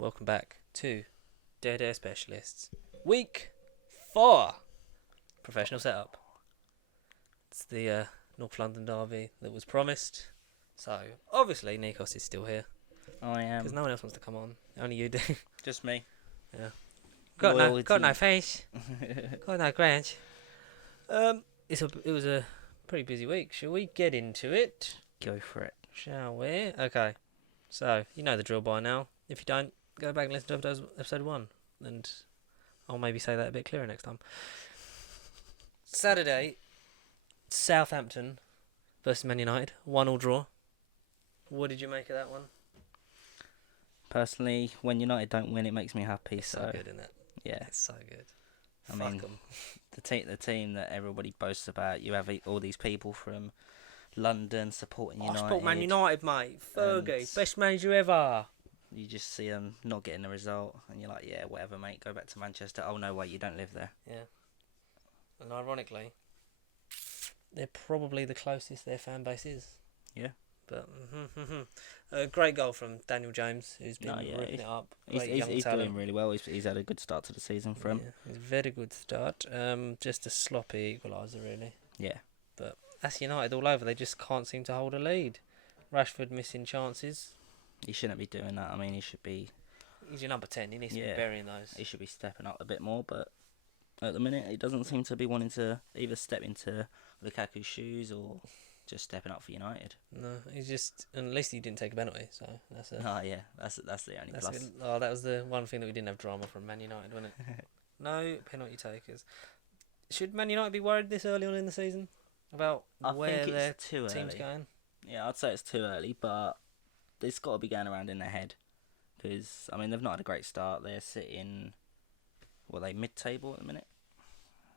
Welcome back to Dead Air Specialists. Week 4. Professional setup. It's the North London derby that was promised. So, obviously, Nikos is still here. I am. Because no one else wants to come on. Only you do. Just me. Yeah. Got no Loyalty. face. Got no grudge. It was a pretty busy week. Shall we get into it? Go for it. Shall we? Okay. So, you know the drill by now. If you don't, go back and listen to episode 1. And I'll maybe say that a bit clearer next time. Saturday, Southampton versus Man United. 1-1 draw. What did you make of that one? Personally, when United don't win, it makes me happy. It's so good, isn't it? Yeah. It's so good. I Fuck mean, 'em. the team that everybody boasts about, you have all these people from London supporting United. I support Man United, mate. Fergie, best manager ever. You just see them not getting the result, and you're like, yeah, whatever, mate. Go back to Manchester. Oh, no, wait, you don't live there. Yeah. And ironically, they're probably the closest their fan base is. Yeah. But a great goal from Daniel James, who's been ripping it up. He's doing really well. He's had a good start to the season for him. Yeah, it's a very good start. Just a sloppy equaliser, really. Yeah. But that's United all over. They just can't seem to hold a lead. Rashford missing chances. He shouldn't be doing that. I mean, he should be... He's your number 10. He needs to be burying those. He should be stepping up a bit more, but at the minute, he doesn't seem to be wanting to either step into Lukaku's shoes or just stepping up for United. No, he's just... And at least he didn't take a penalty, so that's a... Oh, yeah, that's the only plus. That was the one thing that we didn't have drama from Man United, wasn't it? No penalty takers. Should Man United be worried this early on in the season about where their team's going? Yeah, I'd say it's too early, but it's got to be going around in their head. Because, I mean, they've not had a great start. They're sitting... Were they mid-table at the minute?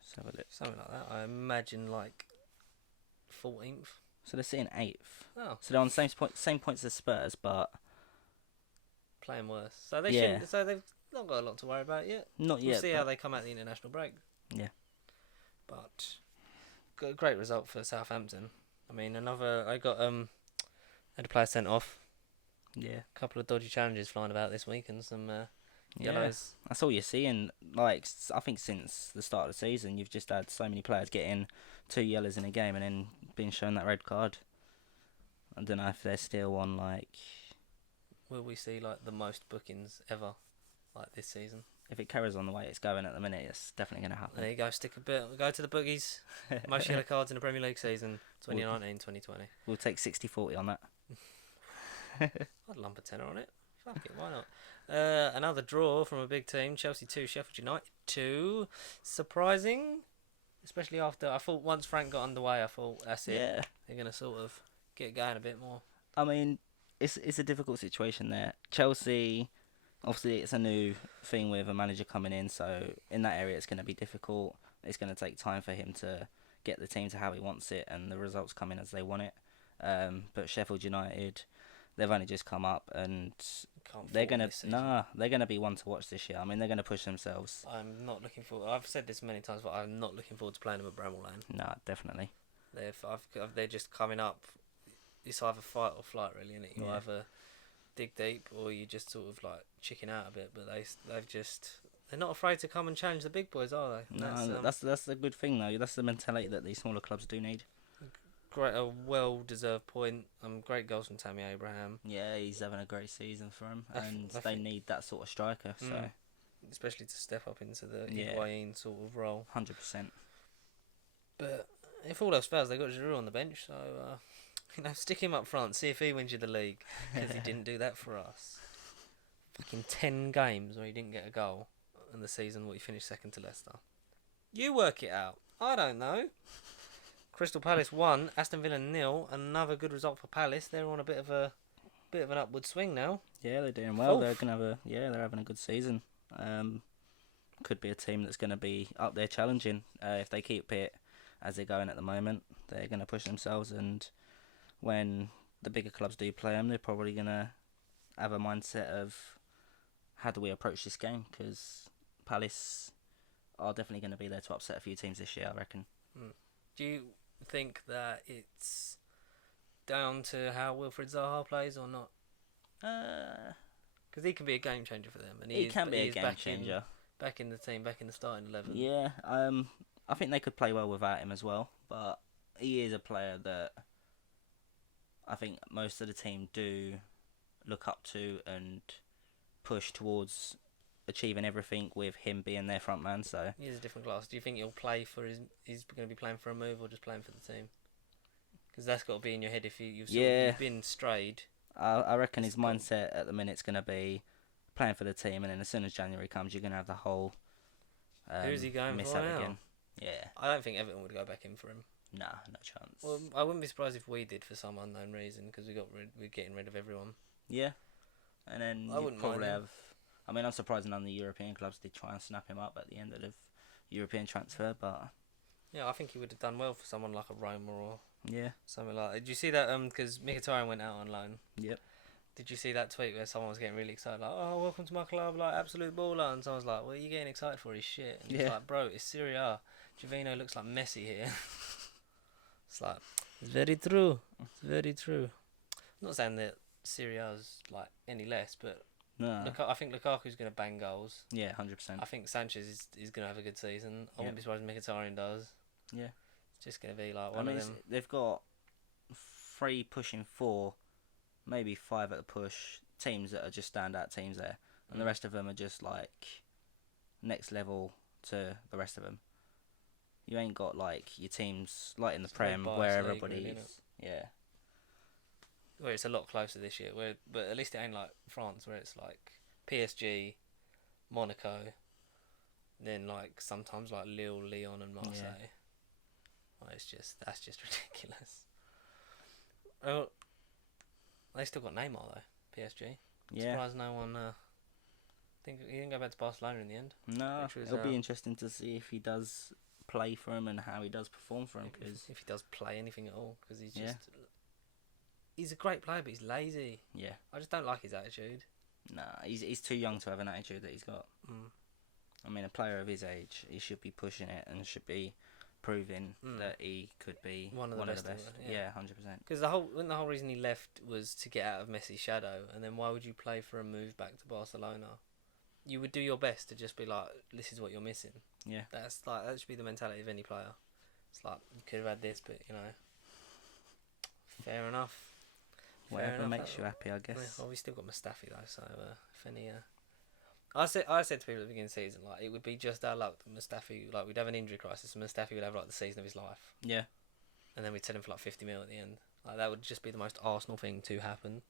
Let's have a look. Something like that. I imagine, 14th. So they're sitting 8th. Oh. So they're on the same points as Spurs, but... Playing worse. So they shouldn't... So they've not got a lot to worry about yet. Not yet. We'll see how they come out the international break. Yeah. But... Great result for Southampton. I mean, I got... had a player sent off. Yeah. A couple of dodgy challenges flying about this week and some yellows. That's all you're seeing. I think since the start of the season, you've just had so many players getting 2 yellows in a game and then being shown that red card. I don't know if they're still on, Will we see, the most bookings ever, this season? If it carries on the way it's going at the minute, it's definitely going to happen. There you go, go to the bookies. Most yellow cards in the Premier League season, 2019-2020. We'll take 60-40 on that. I'd lump a tenner on it. Fuck it, why not? Another draw from a big team, Chelsea 2, Sheffield United 2. Surprising, especially after, I thought once Frank got underway, I thought that's it. Yeah. They're going to sort of get going a bit more. I mean, it's a difficult situation there. Chelsea, obviously it's a new thing with a manager coming in, so in that area it's going to be difficult. It's going to take time for him to get the team to how he wants it and the results come in as they want it. But Sheffield United... They've only just come up, and they're gonna be one to watch this year. I mean, they're gonna push themselves. I'm not looking forward. I've said this many times, but I'm not looking forward to playing them at Bramall Lane. No, definitely. They're just coming up. It's either fight or flight, really, isn't it? You either dig deep or you just sort of chicken out a bit. But they're not afraid to come and challenge the big boys, are they? No, that's the good thing though. That's the mentality that these smaller clubs do need. A well-deserved point. Great goals from Tammy Abraham. Yeah, he's having a great season for him, and they need that sort of striker. So, especially to step up into the Higuain sort of role. 100%. But if all else fails, they got Giroud on the bench. So, stick him up front. See if he wins you the league, because he didn't do that for us. Fucking 10 games where he didn't get a goal in the season where he finished second to Leicester. You work it out. I don't know. Crystal Palace 1, Aston Villa 0. Another good result for Palace. They're on a bit of an upward swing now. Yeah, they're doing well. They're having a good season. Could be a team that's going to be up there challenging. If they keep it as they're going at the moment, they're going to push themselves. And when the bigger clubs do play them, they're probably going to have a mindset of how do we approach this game? Because Palace are definitely going to be there to upset a few teams this year, I reckon. Do you think that it's down to how Wilfried Zaha plays or not? Because he can be a game changer for them, and He can be he a is game changer. back in the team, back in the starting 11. Yeah, I think they could play well without him as well, but he is a player that I think most of the team do look up to and push towards achieving everything with him being their front man. So He is a different class. Do you think he'll play for he's going to be playing for a move or just playing for the team? Because that's got to be in your head if you've been strayed. I reckon his mindset at the minute's going to be playing for the team, and then as soon as January comes, you're going to have the whole who's he going miss for out now? again. Yeah. I don't think Everton would go back in for him. Nah, no chance. Well, I wouldn't be surprised if we did for some unknown reason because we're getting rid of everyone. Yeah, and then I wouldn't probably mind him. have. I mean, I'm surprised none of the European clubs did try and snap him up at the end of the European transfer, but Yeah, I think he would have done well for someone like a Roma or yeah, something like that. Did you see that? Because Mkhitaryan went out on loan. yep, Did you see that tweet where someone was getting really excited, like, "Oh, welcome to my club, like absolute baller," and someone's like, "What are you getting excited for? His shit." And he's Yeah. like, "Bro, it's Serie A. Giovinco looks like Messi here." It's like, it's very true. It's very true. I'm not saying that Serie A's like any less, but no, I think Lukaku's going to bang goals. yeah, 100%. I think Sanchez is going to have a good season. I wouldn't be surprised if Mkhitaryan does. Yeah, It's just going to be like I one mean, of them. they've got 3 pushing 4, maybe 5 at the push teams that are just standout teams there, and the rest of them are just like next level to the rest of them. You ain't got like your teams like in the It's no Prem bias where league, everybody's really, innit? yeah. Where it's a lot closer this year. But at least it ain't like France, where it's like PSG, Monaco, then like sometimes like Lille, Lyon, and Marseille. Yeah. Well, that's just ridiculous. Well, they still got Neymar though. PSG. Yeah. Surprised no one. Think he didn't go back to Barcelona in the end. No, Which was, it'll be interesting to see if he does play for him and how he does perform for him. Cause If he does play anything at all, because he's Yeah. just. He's a great player, but he's lazy. yeah, I just don't like his attitude. nah, he's too young to have an attitude that he's got. Mm. I mean, a player of his age, he should be pushing it and should be proving that he could be One of the best. Yeah, 100%. Because the whole reason he left was to get out of Messi's shadow, and then why would you play for a move back to Barcelona? You would do your best to just be like, this is what you're missing. Yeah, That should be the mentality of any player. It's like you could have had this, but fair enough. whatever makes you happy, I guess. Well, we still got Mustafi though, so if any. I said to people at the beginning of the season, like it would be just our luck that Mustafi, like we'd have an injury crisis, and Mustafi would have like the season of his life. Yeah, And then we'd sell him for like 50 mil at the end. Like that would just be the most Arsenal thing to happen.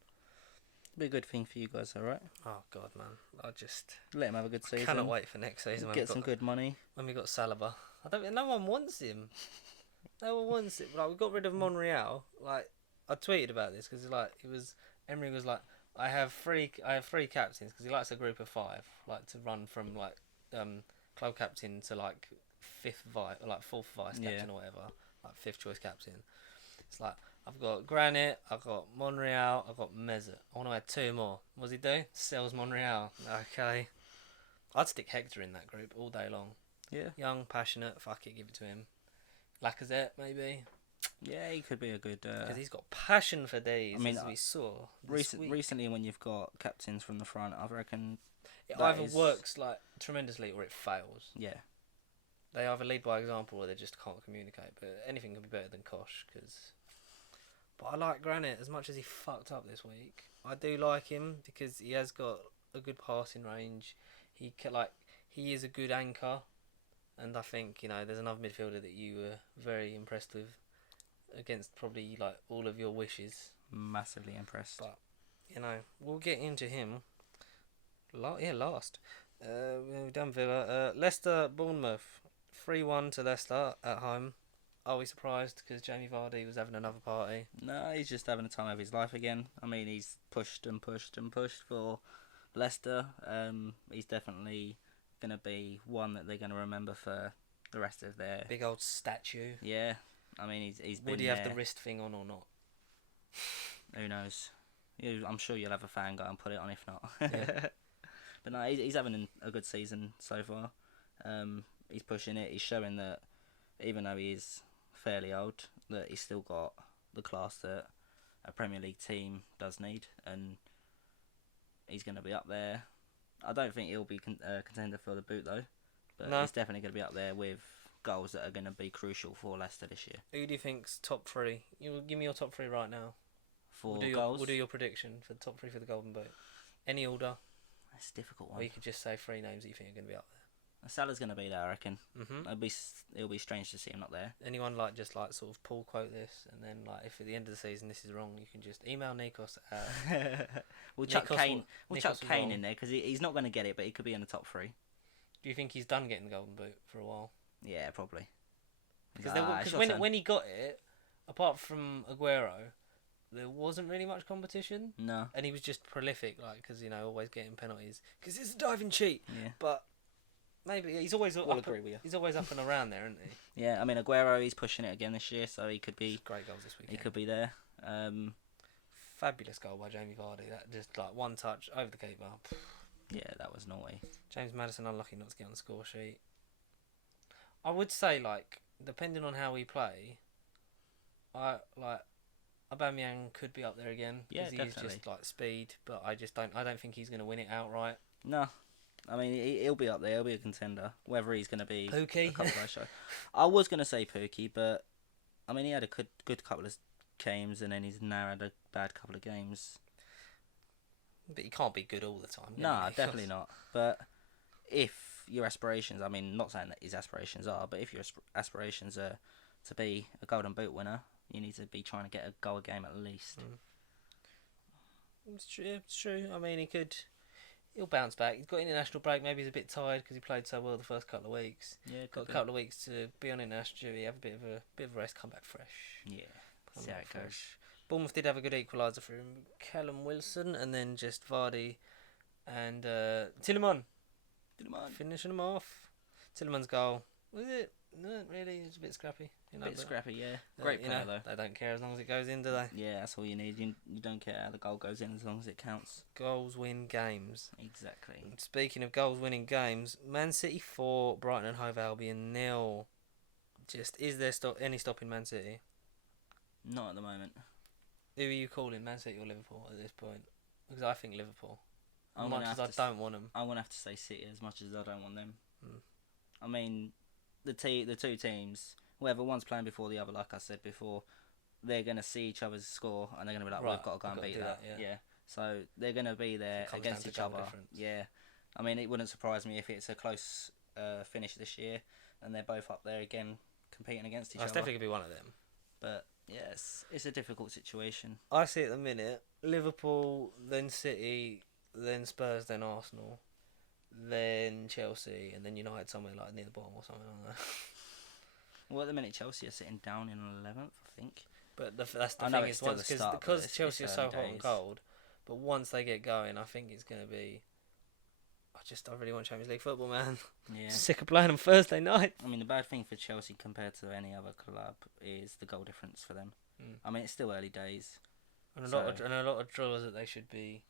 be a good thing for you guys, all right. Oh God, man! I just Let him have a good season. cannot wait for next season. Get some good money. When we got Saliba, no one wants him. No one wants it. Like we got rid of Monreal. Like I tweeted about this because Emery was like, I have three captains because he likes a group of 5, like to run from like club captain to like fourth vice captain or whatever, like 5th choice captain. It's like I've got Granit, I've got Monreal, I've got Mesut. I want to add 2 more. What's he do? Sells Monreal. Okay. I'd stick Hector in that group all day long. Yeah, Young, passionate. Fuck it, give it to him. Lacazette maybe. yeah, he could be a good. Because he's got passion for these, I mean, as we saw this week. recently, when you've got captains from the front, I reckon It that either is- works like tremendously or it fails. yeah, They either lead by example or they just can't communicate. But anything can be better than Kosh. But I like Granit as much as he fucked up this week. I do like him because he has got a good passing range. He is a good anchor, and I think there's another midfielder that you were very impressed with against probably like all of your wishes. massively impressed. But we'll get into him. Last. We've done Villa. Leicester, Bournemouth, 3-1 to Leicester at home. Are we surprised because Jamie Vardy was having another party? No, he's just having a time of his life again. I mean, he's pushed and pushed and pushed for Leicester. He's definitely going to be one that they're going to remember for the rest of their... Big old statue. Yeah, I mean, he's been Would he there. have the wrist thing on or not? Who knows? I'm sure you'll have a fan go and put it on if not. Yeah. But no, he's having a good season so far. He's pushing it. He's showing that even though he is fairly old, that he's still got the class that a Premier League team does need. And he's going to be up there. I don't think he'll be contender for the boot though, but No. he's definitely going to be up there with goals that are going to be crucial for Leicester this year. Who do you think's top three? You give me your top three right now. For We'll goals, do your prediction for the top three for the Golden Boot. Any order, that's a difficult or one. you could just say three names that you think are going to be up Salah's going to be there, I reckon. there. It'll be strange to see him not there. Anyone just sort of pull quote this, and then if at the end of the season this is wrong, you can just email Nikos at. We'll chuck Nikos Kane. We'll chuck Nikos Kane wrong. in there because he's not going to get it, but he could be in the top three. Do you think he's done getting the Golden Boot for a while? Yeah, probably. Because when he got it, apart from Aguero, there wasn't really much competition. No. And he was just prolific, because always getting penalties. Because it's a diving cheat. Yeah. But maybe he's always We'll agree with you. He's always up and around there, isn't he? Yeah, I mean Aguero, he's pushing it again this year, so he could be. Great goals this weekend. He could be there. Fabulous goal by Jamie Vardy. That just one touch over the keeper. Yeah, that was naughty. James Maddison unlucky not to get on the score sheet. I would say depending on how we play, Aubameyang could be up there again. Yeah, He's definitely. just speed, but I don't think he's going to win it outright. No, I mean he'll be up there. He'll be a contender. Whether he's going to be Pookie. a couple of show. I was going to say Pookie, but I mean he had a good couple of games, and then he's now had a bad couple of games. But he can't be good all the time. No, definitely not. But if your aspirations, I mean, not saying that his aspirations are, but if your aspirations are to be a Golden Boot winner, you need to be trying to get a goal a game at least. It's true. I mean, he'll bounce back. He's got international break. Maybe he's a bit tired because he played so well the first couple of weeks. Yeah, Got a couple of weeks to be on international duty, have a bit of a rest, come back fresh. Yeah, Come see how back it goes. fresh. Bournemouth did have a good equaliser for him. Callum Wilson, and then just Vardy and Tielemans finishing them off. Tielemans' goal, was it? No, really, it was a bit scrappy. A bit scrappy, yeah. Great player though. They don't care as long as it goes in, do they? Yeah, that's all you need. You don't care how the goal goes in as long as it counts. Goals win games. Exactly. And speaking of goals winning games, Man City 4, Brighton and Hove Albion 0. Is there any stopping Man City? Not at the moment. Who are you calling, Man City or Liverpool at this point? Because I think Liverpool. I'm Much gonna as have I don't want them. I'm gonna have to say City as much as I don't want them. Hmm. I mean, the two teams, whoever one's playing before the other, like I said before, they're gonna see each other's score and they're gonna be like, Right, we've got to go we've and got to beat do that. that, yeah. So they're gonna be there It comes against down to each goal other. difference. Yeah. I mean, it wouldn't surprise me if it's a close finish this year and they're both up there again competing against each It's other. definitely going to be one of them. But yes, it's a difficult situation. I see at the minute Liverpool, then City, then Spurs, then Arsenal, then Chelsea, and then United somewhere near the bottom or something like that. Well, at the minute Chelsea are sitting down in 11th, I think. But that's the I know thing it's is still the start, but because it's Chelsea are so early hot and days. cold. But once they get going, I think it's going to be. I really want Champions League football, man. Yeah. Sick of playing on Thursday night. I mean, the bad thing for Chelsea compared to any other club is the goal difference for them. Mm. I mean, it's still early days. And a lot of draws that they should be.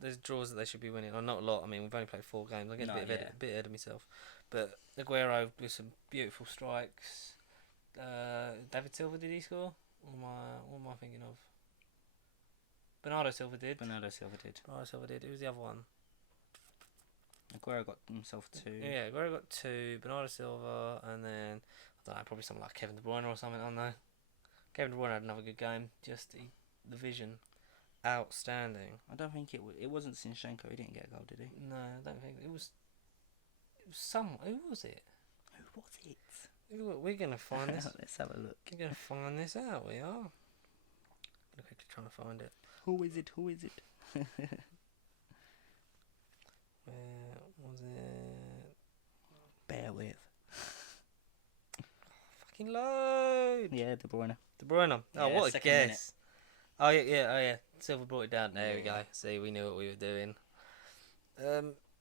There's draws that they should be winning. Or not a lot. I mean, we've only played 4 games. I get a bit ahead of myself. But Aguero with some beautiful strikes. David Silva, did he score? What am I thinking of? Bernardo Silva did. Bernardo Silva did. Who was the other one? Aguero got himself 2. Yeah, Aguero got 2. Bernardo Silva, and then I don't know, probably someone like Kevin De Bruyne or something. I don't know. Kevin De Bruyne had another good game. Just the vision, outstanding. I don't think it wasn't Zinchenko. He didn't get a goal, did he? No, I don't think it was. It was someone. Who was it? Who was it? We're gonna find this. Let's have a look. We're gonna find this out. We are. I'm quickly trying to find it. Who is it? Who is it? Where was it? Bear with. Fucking load. Yeah, De Bruyne. De Bruyne. Oh, Yeah, what a second guess. minute. Oh yeah. Silver brought it down. There we Yeah. go. See, we knew what we were doing.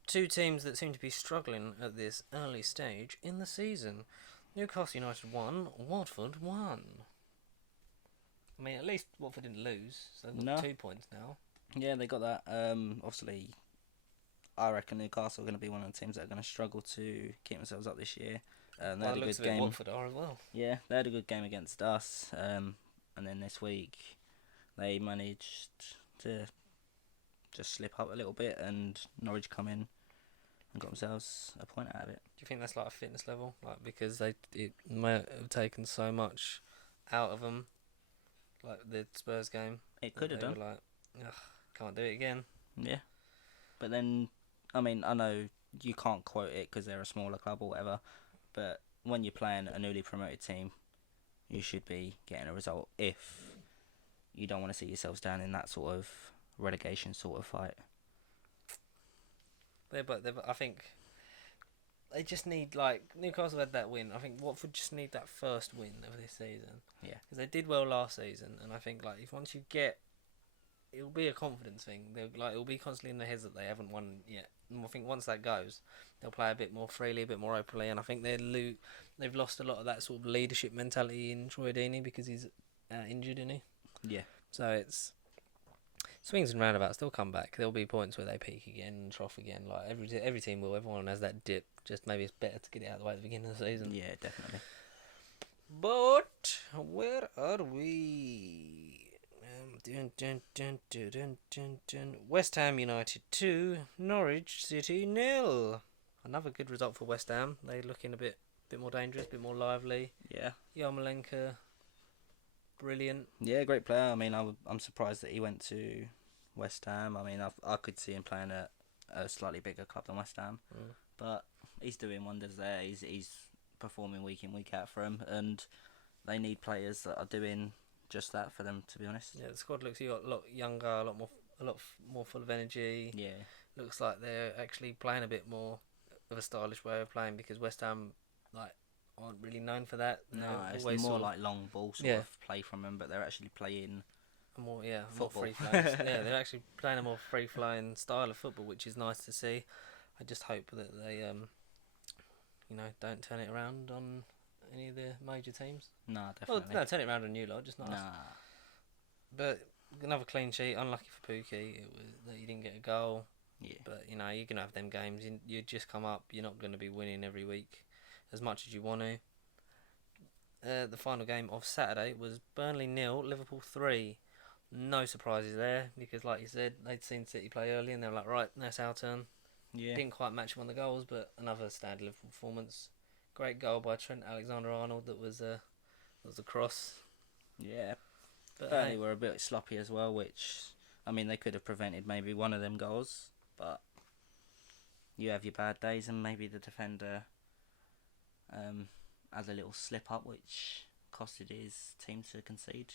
Two teams that seem to be struggling at this early stage in the season. Newcastle United 1, Watford 1. I mean, at least Watford didn't lose, so they've got No. 2 points now. Yeah, they got that. Obviously, I reckon Newcastle are going to be one of the teams that are going to struggle to keep themselves up this year. They By had the a looks good of it, game. Watford are as well. Yeah, they had a good game against us. And then this week, they managed to just slip up a little bit, and Norwich come in and got themselves a point out of it. Do you think that's like a fitness level, like because it might have taken so much out of them, like the Spurs game? It could have They done. were like, ugh, can't do it again. Yeah. But then, I mean, I know you can't quote it because they're a smaller club or whatever, but when you're playing a newly promoted team, you should be getting a result if you don't want to see yourselves down in that sort of relegation sort of fight. But I think they just need, like, Newcastle had that win. I think Watford just need that first win of this season. Yeah. Because they did well last season, and I think like if once you get, it'll be a confidence thing. It'll be constantly in their heads that they haven't won yet. And I think once that goes, they'll play a bit more freely, a bit more openly, and I think they've lost a lot of that sort of leadership mentality in Troy Deeney because he's injured, isn't he? Yeah. So it's swings and roundabouts. They'll come back. There'll be points where they peak again and trough again. Like every team will. Everyone has that dip. Just maybe it's better to get it out of the way at the beginning of the season. Yeah, definitely. But where are we? West Ham United 2, Norwich City 0. Another good result for West Ham. They're looking a bit more dangerous, a bit more lively. Yeah. Yarmolenko, brilliant. Yeah, great player. I mean, I'm surprised that he went to West Ham. I mean, I could see him playing at a slightly bigger club than West Ham, but he's doing wonders there. He's performing week in, week out for them, and they need players that are doing just that for them, to be honest. Yeah, the squad looks a lot younger, a lot more full of energy. Yeah. Looks like they're actually playing a bit more of a stylish way of playing because West Ham aren't really known for that. No, it's always more sort of like long ball sort of play from them, but they're actually playing more football. More free flowing. Yeah, they're actually playing a more free flowing style of football, which is nice to see. I just hope that they don't turn it around on any of the major teams. No, definitely. Well, no, turn it around on you lot, just not us. Nah. But another clean sheet. Unlucky for Pookie, it was that you didn't get a goal. Yeah. But you're gonna have them games. You just come up. You're not gonna be winning every week as much as you want to. The final game of Saturday was Burnley 0, Liverpool 3. No surprises there because, like you said, they'd seen City play early and they were like, right, that's our turn. Yeah. Didn't quite match one of the goals, but another standard Liverpool performance. Great goal by Trent Alexander-Arnold. That was a cross. Yeah. But Burnley were a bit sloppy as well, which, I mean, they could have prevented maybe one of them goals, but you have your bad days, and maybe the defender had a little slip up, which costed his team to concede.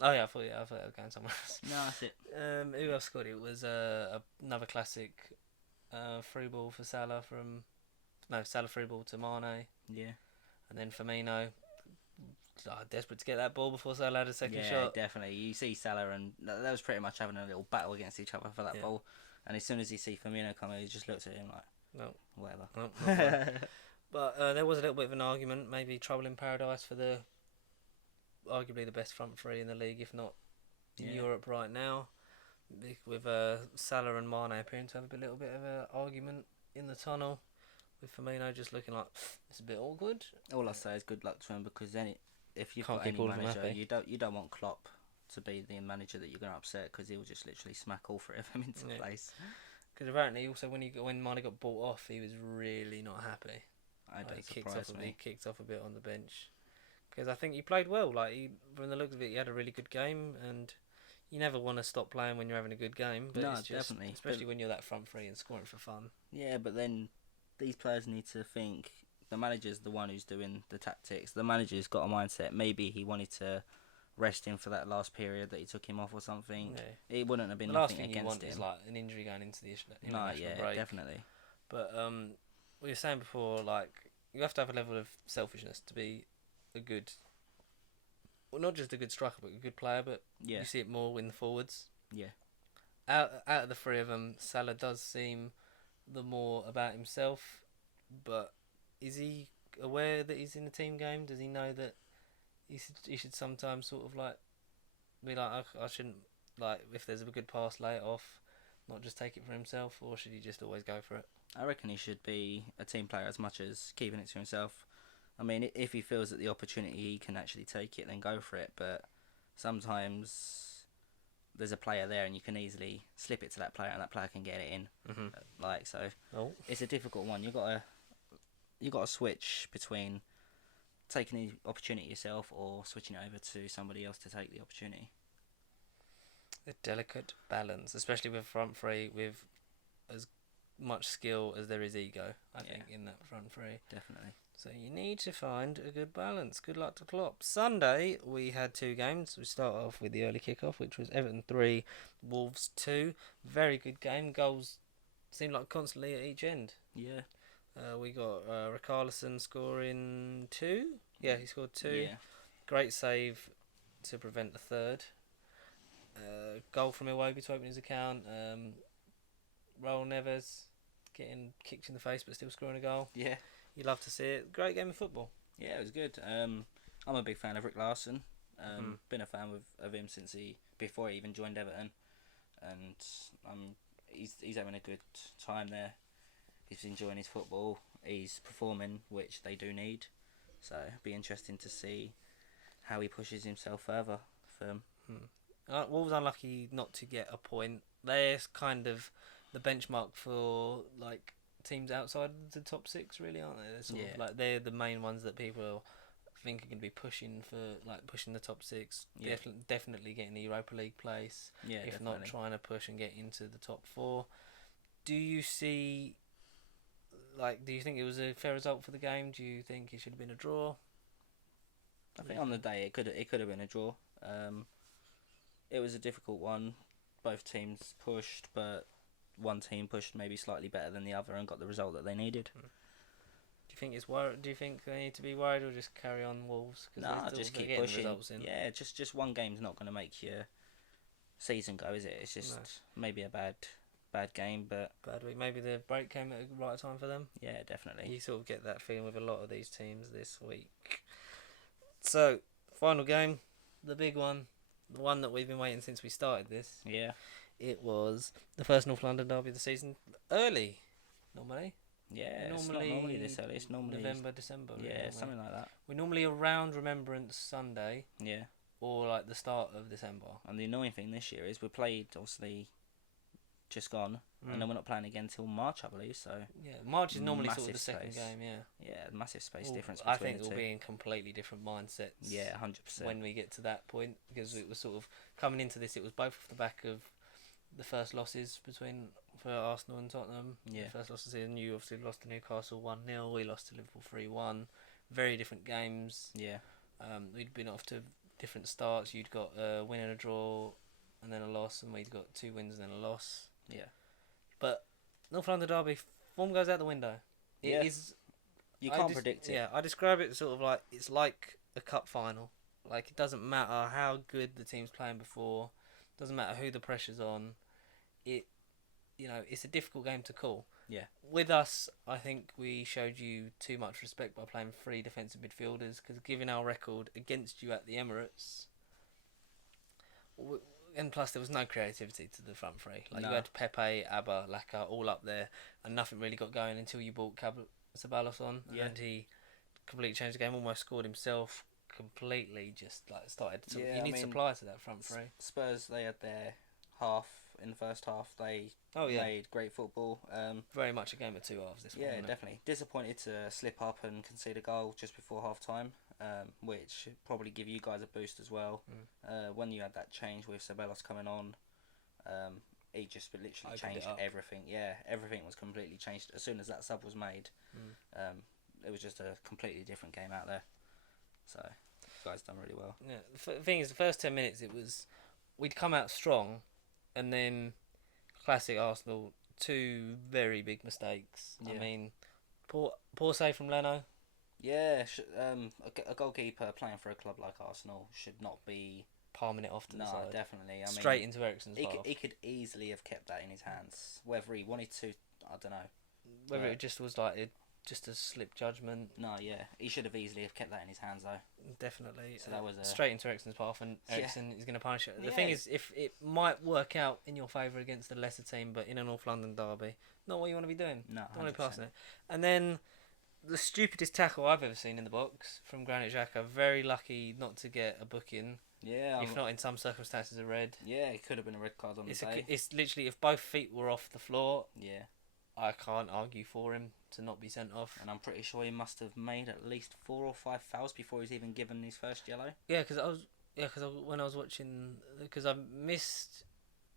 Oh yeah, I thought I was going somewhere else. No, that's it. Who else scored? It was another classic free ball for Salah Salah free ball to Mane. Yeah. And then Firmino, desperate to get that ball before Salah had a second shot. Yeah, definitely. You see Salah and they was pretty much having a little battle against each other for that ball. And as soon as you see Firmino come in, he just looks at him like, no, whatever. No, not right. But there was a little bit of an argument, maybe trouble in paradise for arguably the best front three in the league, if not in Europe right now, with Salah and Mane appearing to have a little bit of an argument in the tunnel, with Firmino just looking like it's a bit awkward. All I say is good luck to him, because if you've Can't got keep any all of them manager, happy. you don't want Klopp to be the manager that you're going to upset, because he'll just literally smack all three of them into place. Because apparently also when Mane got bought off, he was really not happy. He kicked off a bit on the bench. Because I think he played well. From the looks of it, he had a really good game, and you never want to stop playing when you're having a good game. But No, it's just, definitely. especially when you're that front three and scoring for fun. Yeah, but then these players need to think the manager's the one who's doing the tactics. The manager's got a mindset. Maybe he wanted to rest him for that last period that he took him off or something. Yeah. It wouldn't have been the last nothing thing you against want him. is like an injury going into the international break. Definitely. But we were saying before, you have to have a level of selfishness to be a good, well, not just a good striker, but a good player. But you see it more in the forwards. Yeah. Out of the three of them, Salah does seem the more about himself. But is he aware that he's in the team game? Does he know that he should sometimes sort of be like, I shouldn't, if there's a good pass, lay it off, not just take it for himself, or should he just always go for it? I reckon he should be a team player as much as keeping it to himself. I mean, if he feels that the opportunity he can actually take it, then go for it. But sometimes there's a player there and you can easily slip it to that player and that player can get it in. Mm-hmm. So Oh. it's a difficult one. You got to switch between taking the opportunity yourself or switching it over to somebody else to take the opportunity. A delicate balance, especially with front three, with as much skill as there is ego, I think, in that front three. Definitely. So you need to find a good balance. Good luck to Klopp. Sunday, we had 2 games. We start off with the early kickoff, which was Everton 3, Wolves 2. Very good game. Goals seemed like constantly at each end. Yeah. We got Richarlison scoring 2. Yeah, he scored 2. Yeah. Great save to prevent the third. Goal from Iwobi to open his account. Raul Neves getting kicked in the face but still scoring a goal. Yeah. You love to see it. Great game of football. Yeah, it was good. I'm a big fan of Rick Larson. Been a fan of him since before he even joined Everton, and he's having a good time there. He's enjoying his football. He's performing, which they do need. So it'll be interesting to see how he pushes himself further for them. Wolves unlucky not to get a point. They're kind of the benchmark for like teams outside the top 6, really, aren't they? They're sort of like they're the main ones that people think are going to be pushing the top 6. Yeah. Definitely getting the Europa League place. Yeah, if definitely. not trying to push and get into the top 4. Do you see? Do you think it was a fair result for the game? Do you think it should have been a draw? I think on the day it could have been a draw. It was a difficult one. Both teams pushed, but one team pushed maybe slightly better than the other and got the result that they needed. Do you think it's worried? Do you think they need to be worried or just carry on, Wolves? Nah, just keep pushing. Yeah, just one game's not going to make your season go, is it? It's just maybe a bad game, but bad week. Maybe the break came at the right time for them. Yeah, definitely. You sort of get that feeling with a lot of these teams this week. So, final game, the big one, the one that we've been waiting since we started this. Yeah. It was the first North London derby of the season. Early, normally. Yeah, it's not normally this early. It's normally November, December. Really, yeah, something like that. We're normally around Remembrance Sunday. Yeah. Or like the start of December. And the annoying thing this year is we played obviously just gone, and then we're not playing again until March, I believe. So yeah, March is normally sort of the space. second game. Yeah. Yeah, massive space difference. I think we'll be in completely different mindsets. Yeah, 100%. When we get to that point, because it was sort of coming into this, it was both off the back of the first losses for Arsenal and Tottenham. Yeah. The first losses in, you obviously lost to Newcastle 1-0. We lost to Liverpool 3-1. Very different games. Yeah. We'd been off to different starts. You'd got a win and a draw, and then a loss, and we'd got 2 wins and then a loss. Yeah. But North London derby, form goes out the window. It is. You can't predict it. Yeah, I describe it sort of like it's like a cup final. Like it doesn't matter how good the team's playing before, doesn't matter who the pressure's on. It's a difficult game to call. Yeah. With us, I think we showed you too much respect by playing 3 defensive midfielders, because given our record against you at the Emirates, and plus there was no creativity to the front 3. Like you had Pepe, Abba, Laka all up there, and nothing really got going until you brought Ceballos on, and he completely changed the game. Almost scored himself. Completely just started. You need supply to that front 3. Spurs, they had their half in the first half. They played great football. Very much a game of 2 halves. This one. Yeah, definitely. Disappointed to slip up and concede a goal just before half time. Which should probably give you guys a boost as well. When you had that change with Ceballos coming on, he just literally changed everything. Yeah, everything was completely changed as soon as that sub was made. It was just a completely different game out there. So, you guys done really well. Yeah, the thing is, the first 10 minutes, we'd come out strong, and then classic Arsenal, 2 very big mistakes. Yeah. I mean, poor save from Leno. Yeah, a goalkeeper playing for a club like Arsenal should not be palming it off to the side. No, definitely. Straight into Eriksen's path. He could easily have kept that in his hands. Whether he wanted to, I don't know. Whether it just was just a slip judgment. No, yeah, he should have easily have kept that in his hands though. Definitely. So that was straight into Eriksen's path, and Eriksen is going to punish it. The thing is, if it might work out in your favour against a lesser team, but in a North London derby, not what you want to be doing. No, don't want to be passing it. And then the stupidest tackle I've ever seen in the box from Granit Xhaka. Very lucky not to get a booking. Yeah, if not in some circumstances a red. yeah, it could have been a red card on the day. It's literally if both feet were off the floor, Yeah, I can't argue for him to not be sent off. and I'm pretty sure he must have made at least 4 or 5 fouls before he's even given his first yellow. Yeah, because when I was watching, because I missed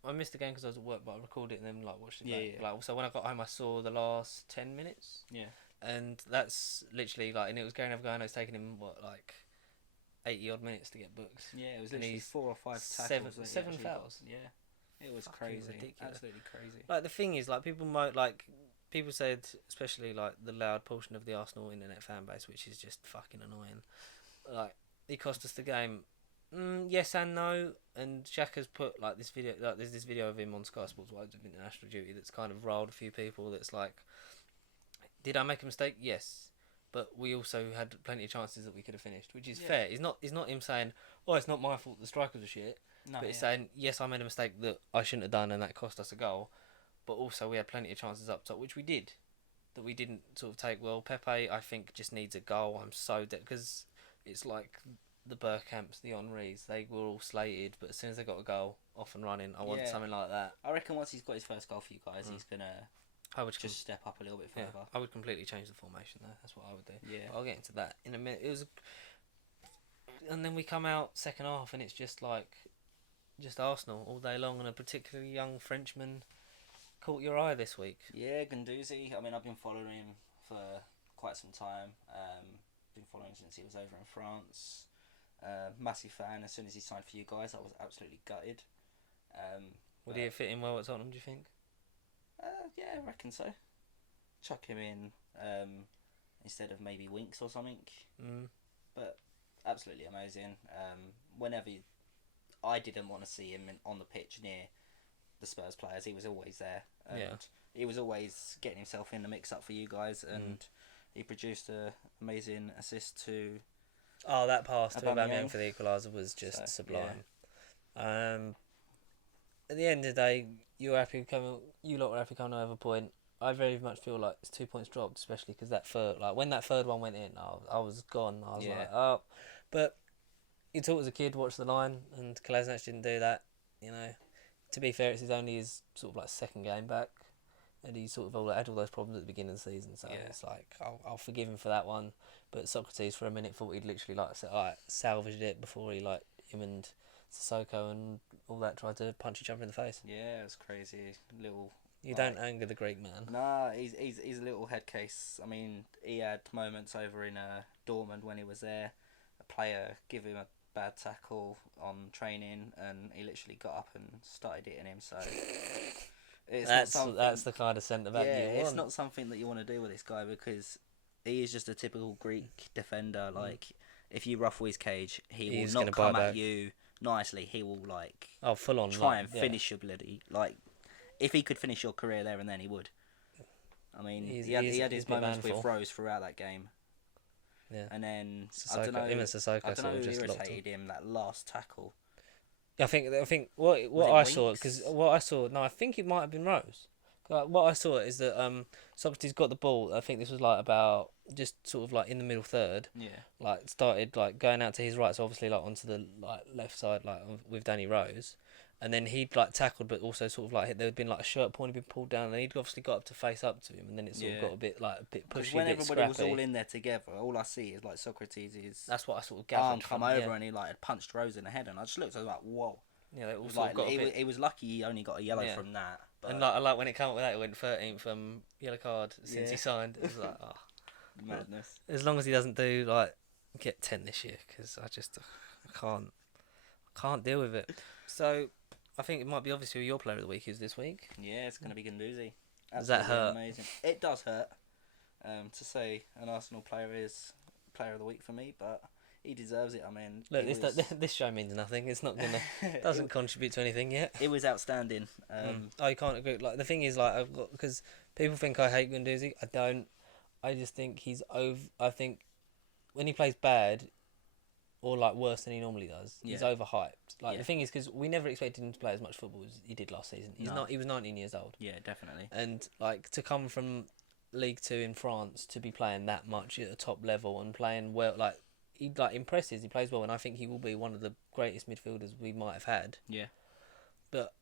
the game because I was at work, but I recorded it and then like watched it back. Yeah. Like, so when I got home, I saw the last 10 minutes. Yeah. And that's literally like, and it was going. It's taking him what, like 80 odd minutes to get booked. Yeah, it was And literally he's 4 or 5 tackles. seven fouls. Yeah, it was Fucking crazy, ridiculous. absolutely crazy. Like the thing is, like people said, especially like the loud portion of the Arsenal internet fan base, which is just fucking annoying. Like he cost us the game. Yes and no. And Xhaka's put like this video. Like there's this video of him on Sky Sports Wives of International Duty that's kind of riled a few people. That's like, did I make a mistake? Yes. But we also had plenty of chances that we could have finished, which is fair. It's not him saying, "Oh, it's not my fault the strikers are shit." No, But it's saying, "Yes, I made a mistake that I shouldn't have done, and that cost us a goal." But also, we had plenty of chances up top, which we did, that we didn't sort of take well. Pepe, I think, just needs a goal. I'm so because it's like the Bergkamps, the Henrys, they were all slated, but as soon as they got a goal off and running, I want something like that. I reckon once he's got his first goal for you guys, he's gonna just step up a little bit further. Yeah, I would completely change the formation though. That's what I would do. Yeah, but I'll get into that in a minute. And then we come out second half, and it's just Arsenal all day long, and a particularly young Frenchman caught your eye this week. Yeah, Guendouzi. I mean, I've been following him for quite some time. Been following him since he was over in France. Massive fan. As soon as he signed for you guys, I was absolutely gutted. Would he fit in well at Tottenham, do you think? Yeah, I reckon so. Chuck him in instead of maybe Winks or something. But absolutely amazing. I didn't want to see him on the pitch near the Spurs players. He was always there. And he was always getting himself in the mix-up for you guys. And he produced an amazing assist to... Oh, that pass to Aubameyang Aubameyang for the equaliser was just sublime. Yeah. At the end of the day, you lot were happy coming over a point. I very much feel like it's 2 points dropped, especially because when that third one went in, I was gone. I was like, oh. But you taught as a kid, watch the line, and Kolasinac didn't do that. You know, to be fair, it's only his sort of like second game back, and he sort of had all those problems at the beginning of the season. So it's like I'll forgive him for that one. But Socrates for a minute thought he'd literally salvaged it before him and Sissoko and all that tried to punch each other in the face. Yeah, it was crazy. You don't anger the Greek man. Nah, he's a little head case. I mean, he had moments over in Dortmund when he was there. A player gave him a bad tackle on training, and he literally got up and started hitting him. So that's the kind of centre back you want. It's not something that you want to do with this guy because he is just a typical Greek defender. Like, if you ruffle his cage, he's will not come at you nicely. He will full on try and finish your bloody if he could finish your career there and then he would. I mean, he had his moments with Rose throughout that game. Yeah. And then Sissoko, I don't know who who irritated him, that last tackle. I think what I saw, because what I saw, no, I think it might have been Rose. What I saw is that Socrates got the ball. I think this was about just sort of in the middle third. Yeah. Started going out to his right, so obviously onto the left side with Danny Rose, and then he'd tackled, but also sort of there had been a shirt point had been pulled down, and he'd obviously got up to face up to him, and then it sort of got a bit pushy, when a bit everybody scrappy. was all in there together, all I see is Socrates' That's what I sort of gathered. Come over and he had punched Rose in the head, and I just looked, I was like, whoa. Yeah, they all sort of got a bit... He was lucky he only got a yellow from that. But... And I like when it came up with that, it went 13th yellow card since he signed. It was like, oh. Madness. As long as he doesn't do, get 10 this year, because I can't deal with it. So, I think it might be obvious who your player of the week is this week. Yeah, it's going to be Guendouzi. Does that hurt? Amazing. It does hurt to say an Arsenal player is player of the week for me, but... He deserves it. I mean, look, this show means nothing. It's not gonna doesn't contribute to anything yet. It was outstanding. I can't agree. The thing is, because people think I hate Guendouzi. I don't. I just think he's over. I think when he plays bad, or worse than he normally does, he's overhyped. The thing is, because we never expected him to play as much football as he did last season. He was 19 years old. Yeah, definitely. And to come from League 2 in France to be playing that much at the top level and playing well, he like impresses. He plays well, and I think he will be one of the greatest midfielders we might have had. Yeah. But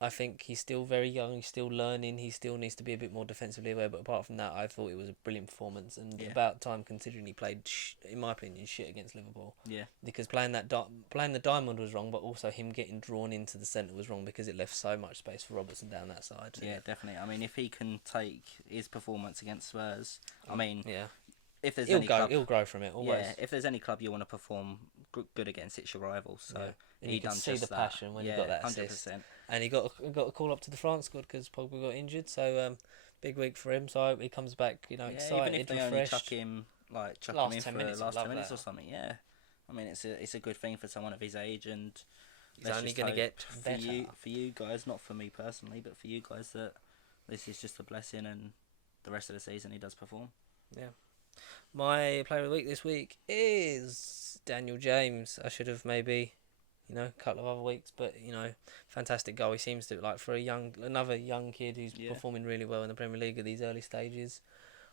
I think he's still very young. He's still learning. He still needs to be a bit more defensively aware. But apart from that, I thought it was a brilliant performance, and about time considering he played, in my opinion, shit against Liverpool. Yeah. Because playing the diamond was wrong, but also him getting drawn into the centre was wrong because it left so much space for Robertson down that side. Yeah, definitely. I mean, if he can take his performance against Spurs, I mean, if there's he'll grow from it. Always. Yeah, if there's any club you want to perform good against, it's your rivals. So and you can see the passion when he got that assist. 100%. And he got a call up to the France squad because Pogba got injured. So big week for him. So I hope he comes back, excited, even if they refreshed. only chuck him in for the last 10 minutes or something. Yeah, I mean it's a good thing for someone of his age, and he's only going to get better. For you guys, not for me personally, but for you guys, that this is just a blessing, and the rest of the season he does perform. Yeah. My player of the week this week is Daniel James. I should have maybe, a couple of other weeks, but fantastic goal. He seems to for another young kid who's performing really well in the Premier League at these early stages.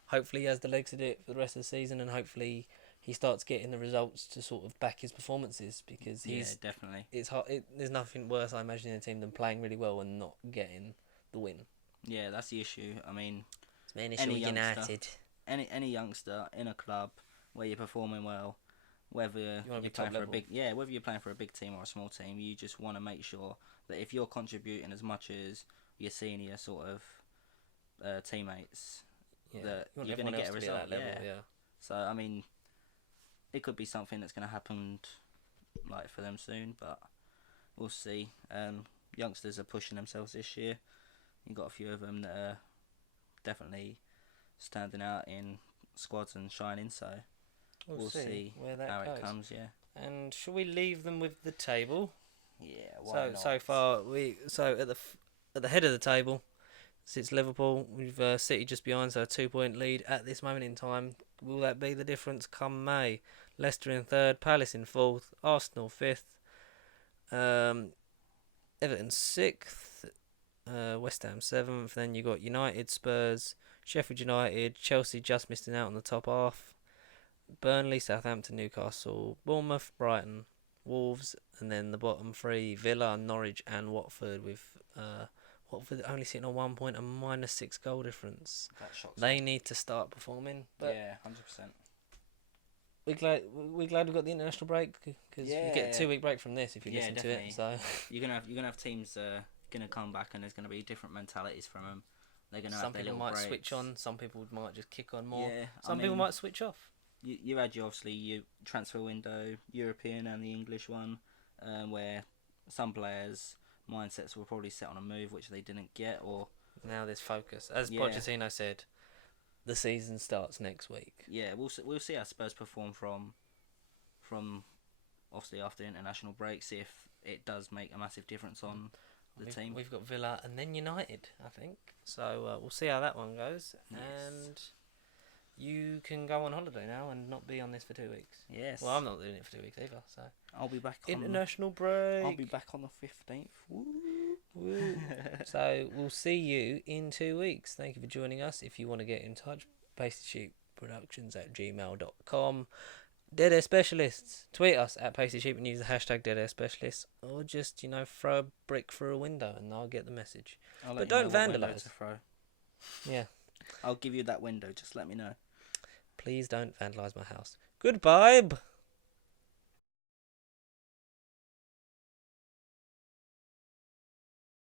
Hopefully he has the legs to do it for the rest of the season, and hopefully he starts getting the results to sort of back his performances, because definitely. It's hard. There's nothing worse, I imagine, in a team than playing really well and not getting the win. Yeah, that's the issue. I mean, it's main issue with United. Any youngster in a club where you're performing well, whether you're playing for whether you're playing for a big team or a small team, you just want to make sure that if you're contributing as much as your senior sort of teammates, that you're going to get a result. So I mean, it could be something that's going to happen for them soon, but we'll see. Youngsters are pushing themselves this year. You've got a few of them that are definitely standing out in squads and shining, so we'll see where that how goes. It comes. And shall we leave them with the table? Yeah, why not? So far at the head of the table sits Liverpool with City just behind, so a 2-point lead at this moment in time. Will that be the difference come May? Leicester in third, Palace in fourth, Arsenal fifth, Everton sixth, West Ham seventh. Then you got United, Spurs, Sheffield United, Chelsea just missing out on the top half, Burnley, Southampton, Newcastle, Bournemouth, Brighton, Wolves, and then the bottom three, Villa, Norwich and Watford, with Watford only sitting on 1 point and -6 goal difference. That shocks They me. need to start performing. But 100%. we're glad we got the international break, because you get a 2-week break from this if you listen definitely. to it. So you're gonna have teams gonna come back, and there's gonna be different mentalities from them. They're gonna some have their people little might breaks. switch on, some people might just kick on more. Yeah, some people might switch off. You had your transfer window, European and the English one, where some players' mindsets were probably set on a move which they didn't get, or now there's focus. As Pochettino said, the season starts next week. Yeah, we'll see how Spurs perform from obviously after international break. See if it does make a massive difference on the team. We've got Villa and then United, I think. So we'll see how that one goes. Yes. And you can go on holiday now and not be on this for 2 weeks. Yes. Well, I'm not doing it for 2 weeks either. So I'll be back. International break. I'll be back on the 15th. Woo. Woo. So we'll see you in 2 weeks. Thank you for joining us. If you want to get in touch, pastysheepproductions@gmail.com. Dead Air Specialists. Tweet us at pastysheep and use the hashtag Dead Air Specialists, or just throw a brick through a window and I'll get the message. But don't vandalise. Yeah. I'll give you that window. Just let me know. Please don't vandalise my house. Goodbye.